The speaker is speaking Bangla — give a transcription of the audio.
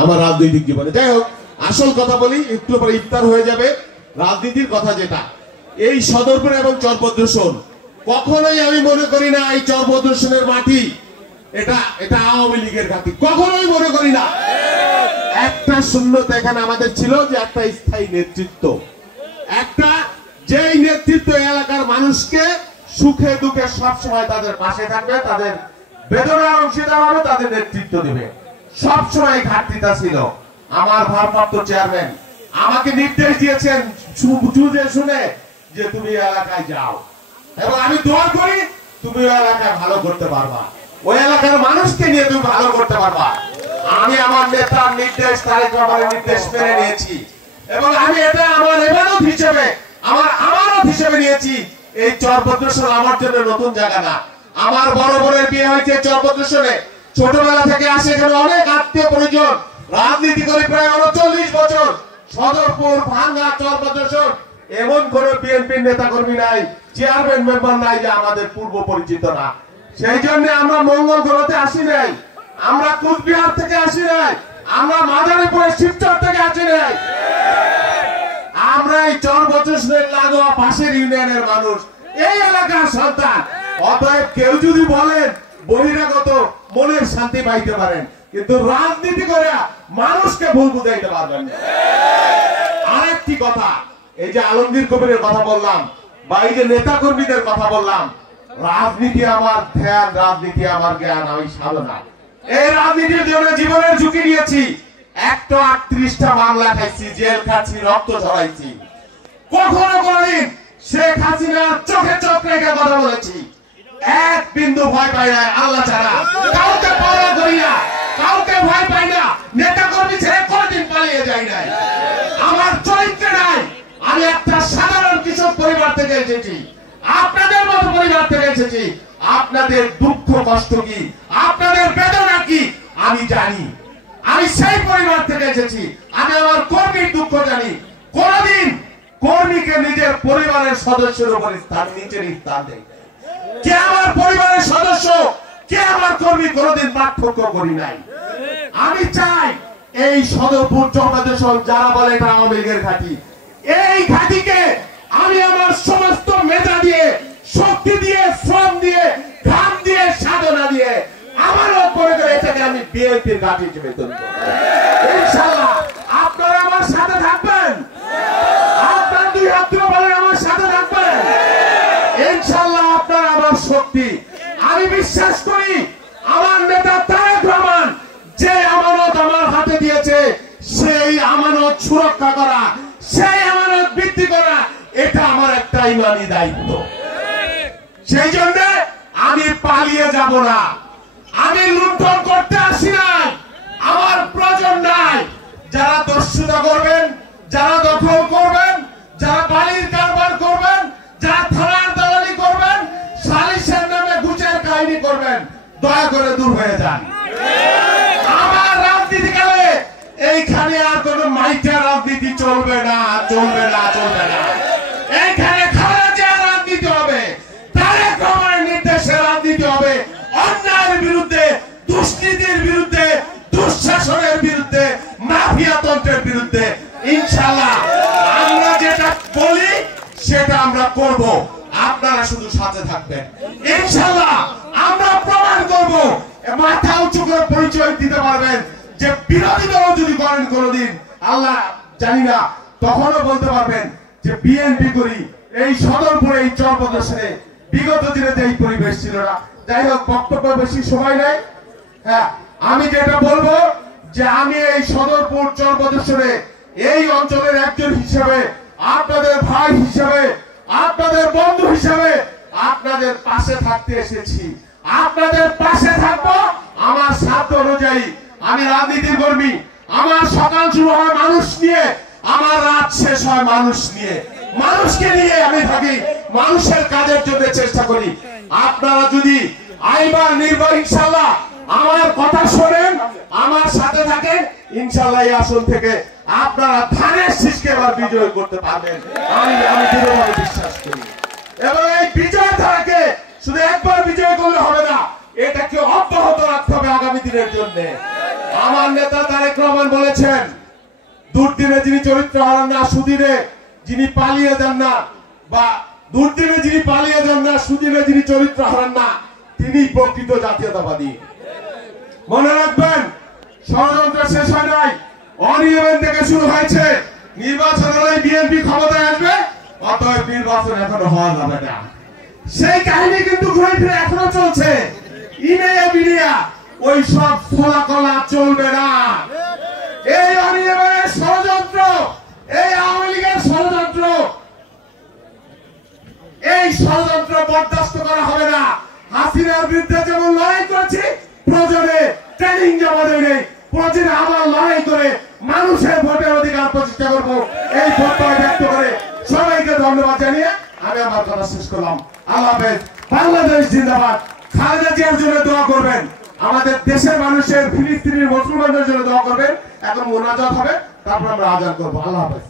আমার রাজনৈতিক জীবনে। যাই হোক, আসল কথা বলি, একটু পরে ইফতার হয়ে যাবে। রাজনীতির কথা যেটা, এই সদরপুর এবং চরপদ্রসন, কখনোই আমি মনে করি না এই চরপদ্রসনের মাটি এটা আওয়ামী লীগের ঘাঁটি, কখনোই মনে করি না। একটা শূন্যতা এখানে আমাদের ছিল, যে একটা স্থায়ী নেতৃত্ব, একটা যেই নেতৃত্ব এলাকার মানুষকে সুখে দুঃখে সবসময় তাদের পাশে থাকবে, তাদের বেদনার অংশীদার হবে, তাদের নেতৃত্ব দেবে। সবসময় ঘাটতিটা ছিল। আমার ভারপ্রাপ্ত চেয়ারম্যান আমাকে নির্দেশ দিয়েছেন বুঝে শুনে যে তুমি এলাকায় যাও, এবং আমি দোয়া করি তুমি ওই এলাকায় ভালো করতে পারবা, ওই এলাকার মানুষকে নিয়ে তুমি ভালো করতে পারবা। আমি আমার নেতার নির্দেশ, তারেক রহমানের নির্দেশ মেনে নিয়েছি, এবং আমি এটা আমার ইবাদত হিসেবে, আমার আমানত হিসেবে নিয়েছি। এই চরপদ্রসন আমার জন্য নতুন জায়গা না। আমার বড় বোনের বিয়ে হয়েছে চরপদ্রসনে, ছোটবেলা থেকে আসে এখানে অনেক আত্মীয় পরিজন, রাজনীতি করে প্রায় 39 বছর। সদরপুর, ভাঙ্গা, চরপদ্রসন এমন কোন বিএনপির নেতা কর্মী নাই, চেয়ারম্যান মেম্বার নাই যে আমাদের পূর্ব পরিচিত না। সেই জন্য আমরা মঙ্গল গ্রহতে আসি নাই, আমরা কুচবিহার থেকে আসি নাই, আমরা মাদারীপুরের শিবচর থেকে আসি নাই, আমরা এই চরপদ্রসনের লাগোয়া পাশের ইউনিয়নের মানুষ, এই এলাকার সন্তান। অতএব কেউ যদি বলেন বহিরাগত, মনের শান্তি পাইতে পারেন, কিন্তু রাজনীতি করে মানুষকে ভুল বুঝাইতে পারবেন না। আরেকটি কথা, এই যে আলমগীর কবিরের কথা বললাম, বা এই যে নেতা কর্মীদের কথা বললাম, রাজনীতি আমার ধ্যান, রাজনীতি আমার জ্ঞান, আমি সাধনা। এই রাজনীতির জন্য জীবনের ঝুঁকি নিয়েছি। 138টা মামলা খাইছি, জেল খাচ্ছি, রক্ত ঝরাইছি। কখনো কোনদিন শেখ হাসিনার চোখে চোখ রেখে কথা বলেছি। এক বিন্দু ভয় পাই না আল্লাহ ছাড়া, কাউকে পরোয়া করি না, কাউকে ভয় পাই না। নেতা কর্মী ছেড়ে কোনদিন পালিয়ে যাই নাই, আমার চরিত্র নাই। আমি একটা সাধারণ কৃষক পরিবার থেকে এসেছি, আপনাদের মতো পরিবার থেকে এসেছি। আপনাদের দুঃখ কষ্ট কি, আপনাদের বেদনা কি আমি জানি। আমি সেই পরিবার থেকে এসেছি, আমি আমার কর্মীর দুঃখ জানি। কোনদিন কর্মীকে নিজের পরিবারের সদস্যের উপর নিচের স্থান দেয়। কে আমার পরিবারের সদস্য, কে আমার কর্মী, কোনদিন পার্থক্য করি নাই। আমি চাই এই সদরপুর চরপদ্রসন, যারা বলে এটা আওয়ামী লীগের ঘাঁটি, এই ঘাঁটিকে আমি আমার সমস্ত মেধা দিয়ে, শক্তি দিয়ে, শ্রম দিয়ে, ঘাম দিয়ে, সাধনা দিয়ে আমার মনে করে এটাকে আমি বিএনপির ঘাঁটি হিসেবে তৈরি করব। ইনশাআল্লাহ আপনারা আমার সাথে থাকবেন, আপনারা দুই হাত তুলে বলেন আমার সাথে থাকবেন। ইনশাআল্লাহ আপনারা আমার শক্তি। আমি বিশ্বাস করি আমার নেতা তারেক রহমান যে আমানত আমার হাতে দিয়েছে, সেই আমানত সুরক্ষা করা, সেই আমানত বৃদ্ধি করা, এটা আমার একটা ইমানি দায়িত্ব। সেই জন্য আমি পালিয়ে যাব না, আমি লুণ্ঠন করতে আসি নাই, আমার প্রয়োজন নাই। যারা দস্যুতা করবেন, যারা দখল করবেন, যারা বাড়ির কারবার করবেন, যারা থানার দালালি করবেন, সালিশের নামে ঘুষের কাহিনী করবেন, দয়া করে দূর হয়ে যান। আমার রাজনীতিকালে এইখানে আর কোন মাইকা রাজনীতি চলবে না, চলবে না, চলবে না। এইখানে খালেদা রাজনীতি হবে, তারেক রহমানের নির্দেশে রাজনীতি হবে, অন্যায়ের বিরুদ্ধে, দুর্নীতির বিরুদ্ধে, দুঃশাসনের বিরুদ্ধে, মাফিয়াতন্ত্রের বিরুদ্ধে। ইনশাআল্লাহ আমরা যেটা বলি সেটা আমরা করব, আপনারা শুধু সাথে থাকবেন। ইনশাআল্লাহ আমরা প্রমাণ করব, মাথা উঁচু করে পরিচয় দিতে পারবেন যে বিরোধী দল যদি করেন কোনদিন, আল্লাহ জানি না, তখনও বলতে পারবেন যে বিএনপি করি। এই সদরপুরে, এই চরপদ্রসনে বিগত দিনে এই পরিবেশ ছিল না। যাই হোক, বক্তব্য বেশি সময় নেই। হ্যাঁ, আমি যেটা বলবো যে আমি এই সদরপুর চরপদ্রসনে এই অঞ্চলের একজন হিসেবে, আপনাদের ভাই হিসেবে, আপনাদের বন্ধু হিসেবে আপনাদের পাশে থাকতে এসেছি। আপনাদের পাশে থাকবো আমার সাধ্য অনুযায়ী। আমি রাজনীতির কর্মী, আমার সকাল শুরু হয় মানুষ নিয়ে, আমার রাত শেষ হয় মানুষ নিয়ে। মানুষকে নিয়ে আমি থাকি, মানুষের কাজের জন্য চেষ্টা করি। আপনারা যদি আইবার নির্ভর ইনশাআল্লাহ আমার কথা শোনেন, আমার সাথে থাকেন, ইনশাআল্লাহ এই আসন থেকে আপনারা ধানের শীষকে এবার বিজয় করতে পারবেন, আমি দৃঢ়ভাবে বিশ্বাস করি। এবং এই বিজয় ধারাকে শুধু একবার বিজয় করলে হবে না, এটাকে অব্যাহত রাখতে হবে আগামী দিনের জন্য। আমার নেতা তারেক রহমান বলেছেন, দুর্দিনে যিনি চরিত্র হারান না, সুদিনে যিনি পালিয়ে যান না, বা দুর্দিনে যিনি পালিয়ে যান না, সুদিনে যিনি চরিত্র হারান না, তিনি প্রকৃত জাতীয়তাবাদী। মনে রাখবেন, ষড়যন্ত্র শেষ হয় নাই, অনিয়মের থেকে শুরু হয়েছে। নির্বাচন হলে বিএনপি ক্ষমতায় আসবে, অতএব নির্বাচন এখনো হওয়া যাবে না। সেই কাহিনী কিন্তু ঘুরে ফিরে এখনো চলছে। ইমেয়া মিডিয়া ওই সব ফলাকলা চলবে না। এই অনিয়মের ষড়যন্ত্র, এই আওয়ামী লীগের ষড়যন্ত্র, এই ষড়যন্ত্র বরদাস্ত করা হবে না। হাসিনার বিরুদ্ধে যেমন লড়াই করেছি, প্রয়োজনে ট্রেনিং জমা দেবে, প্রয়োজনে আবার লড়াই করে মানুষের ভোটের অধিকার প্রতিষ্ঠা করবো। এই প্রত্যয় ব্যক্ত করে সবাইকে ধন্যবাদ জানিয়ে আমি আমার কথা শেষ করলাম। আল্লাহ হাফেজ। বাংলাদেশ জিন্দাবাদ। খালেদা জিয়ার জন্য দোয়া করবেন, আমাদের দেশের মানুষের, ফিলিস্তিনের মুসলমানদের জন্য দোয়া করবেন। এখন মোনাজাত হবে, তারপর আমরা আজান করবো। আল্লাহ হাফেজ।